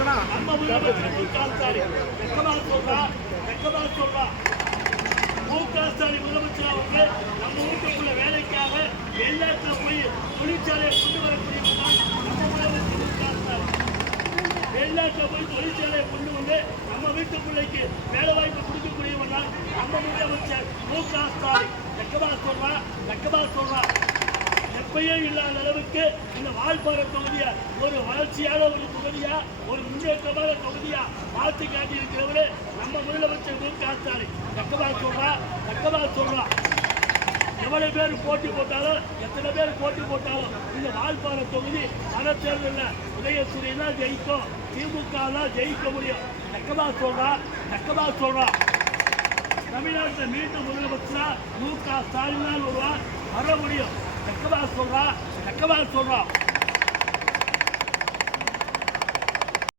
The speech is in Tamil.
நம்ம முதலமைச்சர் மு.க. ஸ்டாலின் வெக்கமா சொல்றா மு.க. ஸ்டாலின் முதலமைச்சர் அவங்க நம்ம வீட்டுக்குள்ள வேலைக்காக வெளிநாட்டுல போய் தொழிற்சாலையை கொண்டு வரக்கூடிய நம்ம முதலமைச்சர் மு.க. ஸ்டாலின் வெளிநாட்டுல போய் தொழிற்சாலையை கொண்டு வந்து நம்ம வீட்டு பிள்ளைக்கு வேலை வாய்ப்பு கொடுக்கக்கூடியவனா நம்ம முதலமைச்சர் மு.க. ஸ்டாலின் வெக்கமா சொல்றா எப்பயே இல்லாத அளவுக்கு இந்த வால்பாறை தொகுதியை ஒரு வளர்ச்சியான ஒரு தொகுதியா ஒரு முன்னேற்றமான தொகுதியா மாற்றி காட்டியிருக்கிறவரு நம்ம முதலமைச்சர் மு.க. ஸ்டாலின் வெக்கமா சொல்றா எவ்வளவு பேர் போட்டி போட்டாலும் எத்தனை பேர் போட்டி போட்டாலும் இந்த வால்பாறை தொகுதி பல தேர்தலில் உதயசூரியன் தான் ஜெயிக்கும், திமுக தான் ஜெயிக்க முடியும். வெக்கமா சொல்றா தமிழ்நாட்டில் மீண்டும் முதலமைச்சரா மு.க. ஸ்டாலின் தான் வருவார், வர முடியும். வெக்கமா சொல்றா